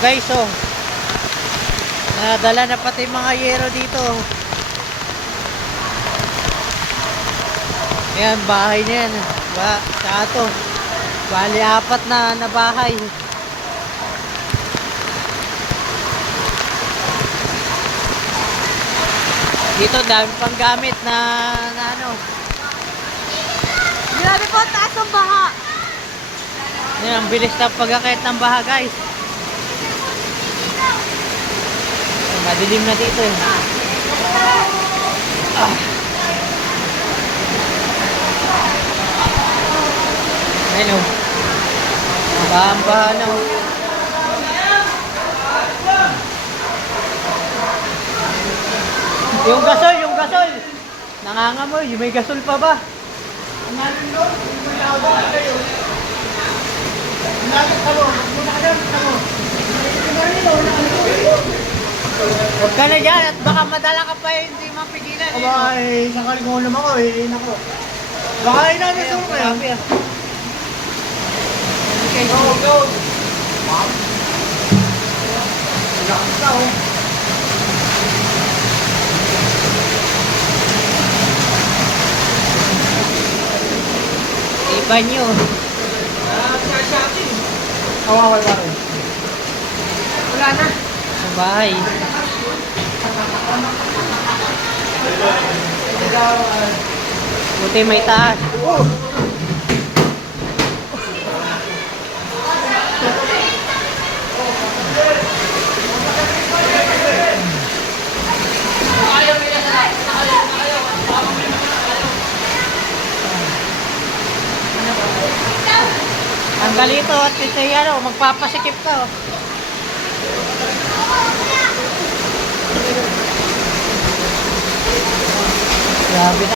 guys, oh. Nadala na pati mga yero dito. Ayan, bahay na yan. Saka to. Bali, 4 na bahay. Dito, dami pang gamit na ano. Grabe po, taas ang baha. Yan, ang bilis na pag-akit ng baha, guys. Madilim na dito eh. Ayun o. Baha-baha na o. Yung gasol. Nangangamoy. May gasol pa ba? Huwag ka na dyan at baka madala ka pa hindi mapigilan. Aba, nakalingaw naman ko nako. Baka inanasong ko yan. Okay, Go! Lakas na oh. iba nyo. Kawawal ba rin? Wala na. Sa bahay. Buti may taas. Oh! Ang galito at ito yan, magpapasikip ka. Grabe na.